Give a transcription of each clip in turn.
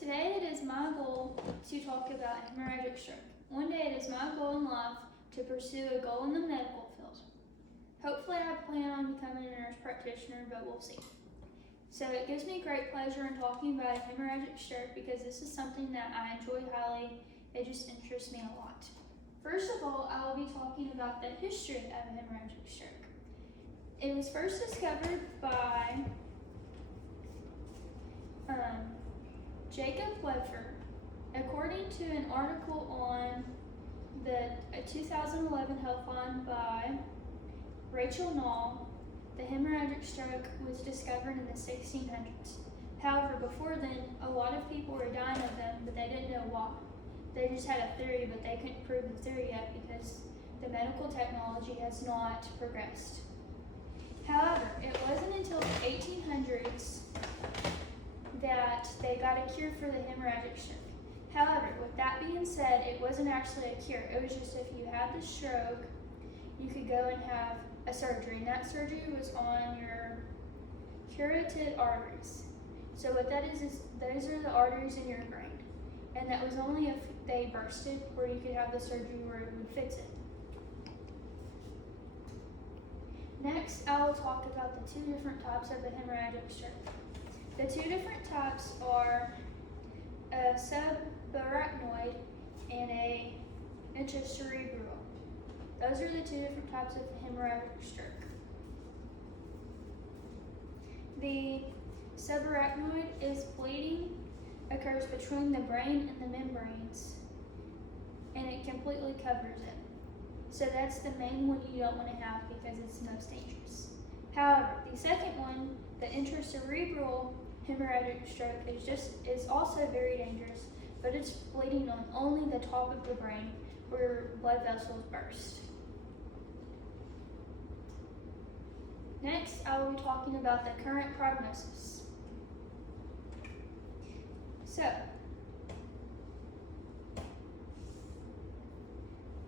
Today it is my goal to talk about hemorrhagic stroke. One day it is my goal in life to pursue a goal in the medical field. Hopefully I plan on becoming a nurse practitioner, but we'll see. So it gives me great pleasure in talking about a hemorrhagic stroke because this is something that I enjoy highly. It just interests me a lot. First of all, I will be talking about the history of a hemorrhagic stroke. It was first discovered by Jacob Lepfer, according to an article on the 2011 Healthline by Rachel Knoll. The hemorrhagic stroke was discovered in the 1600s. However, before then, a lot of people were dying of them, but they didn't know why. They just had a theory, but they couldn't prove the theory yet because the medical technology has not progressed. However, it wasn't until the 1800s that they got a cure for the hemorrhagic stroke. However, with that being said, it wasn't actually a cure. It was just if you had the stroke, you could go and have a surgery, and that surgery was on your carotid arteries. So what that is those are the arteries in your brain, and that was only if they bursted where you could have the surgery where it would fix it. Next, I will talk about the two different types of the hemorrhagic stroke. The two different types are a subarachnoid and a intracerebral. Those are the two different types of hemorrhagic stroke. The subarachnoid is bleeding occurs between the brain and the membranes, and it completely covers it. So that's the main one you don't want to have because it's the most dangerous. However, the second one, the intracerebral hemorrhagic stroke, is also very dangerous, but it's bleeding on only the top of the brain where blood vessels burst. Next, I will be talking about the current prognosis. So,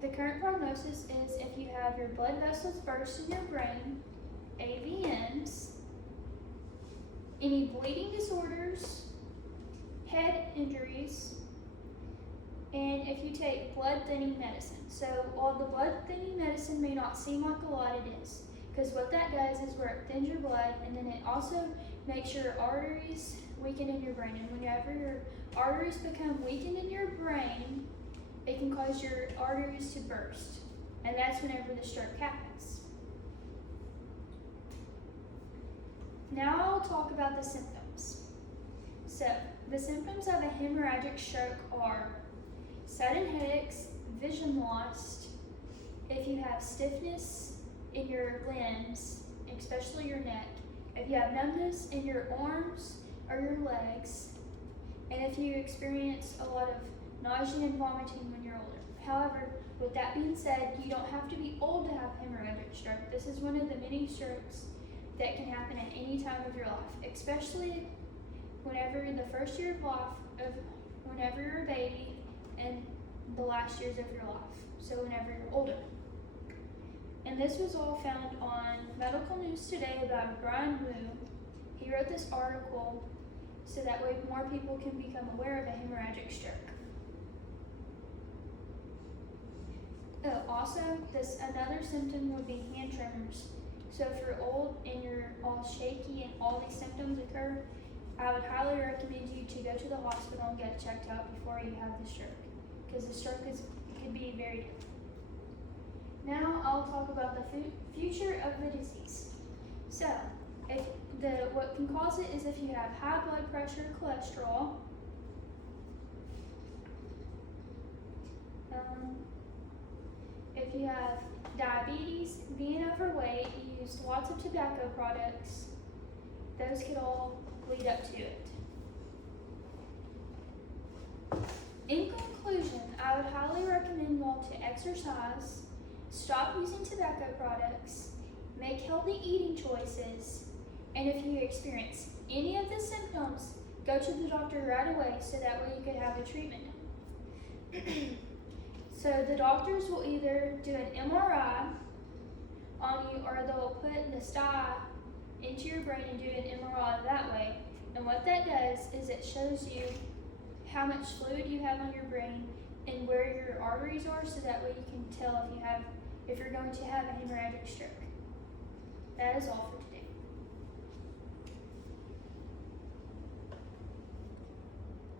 the current prognosis is if you have your blood vessels burst in your brain, AVMs, any bleeding disorders, head injuries, and if you take blood thinning medicine. So while the blood thinning medicine may not seem like a lot, it is. Because what that does is where it thins your blood, and then it also makes your arteries weaken in your brain. And whenever your arteries become weakened in your brain, it can cause your arteries to burst. And that's whenever the stroke happens. Now I'll talk about the symptoms. So, the symptoms of a hemorrhagic stroke are sudden headaches, vision loss, if you have stiffness in your limbs, especially your neck, if you have numbness in your arms or your legs, and if you experience a lot of nausea and vomiting when you're older. However, with that being said, you don't have to be old to have hemorrhagic stroke. This is one of the many strokes that can happen at any time of your life, especially whenever the first year of life, whenever you're a baby, and the last years of your life, so whenever you're older. And this was all found on Medical News Today by Brian Wu. He wrote this article so that way more people can become aware of a hemorrhagic stroke. Also, another symptom would be hand tremors. So if you're old and you're all shaky and all these symptoms occur, I would highly recommend you to go to the hospital and get it checked out before you have the stroke, because the stroke could be very different. Now I'll talk about the future of the disease. So, what can cause it is if you have high blood pressure, cholesterol, if you have diabetes, being overweight, you use lots of tobacco products, those could all lead up to it. In conclusion, I would highly recommend you all to exercise, stop using tobacco products, make healthy eating choices, and if you experience any of the symptoms, go to the doctor right away so that way you could have a treatment done. So the doctors will either do an MRI on you, or they'll put the sty into your brain and do an MRI that way. And what that does is it shows you how much fluid you have on your brain, and where your arteries are, so that way you can tell if you're going to have a hemorrhagic stroke. That is all for today.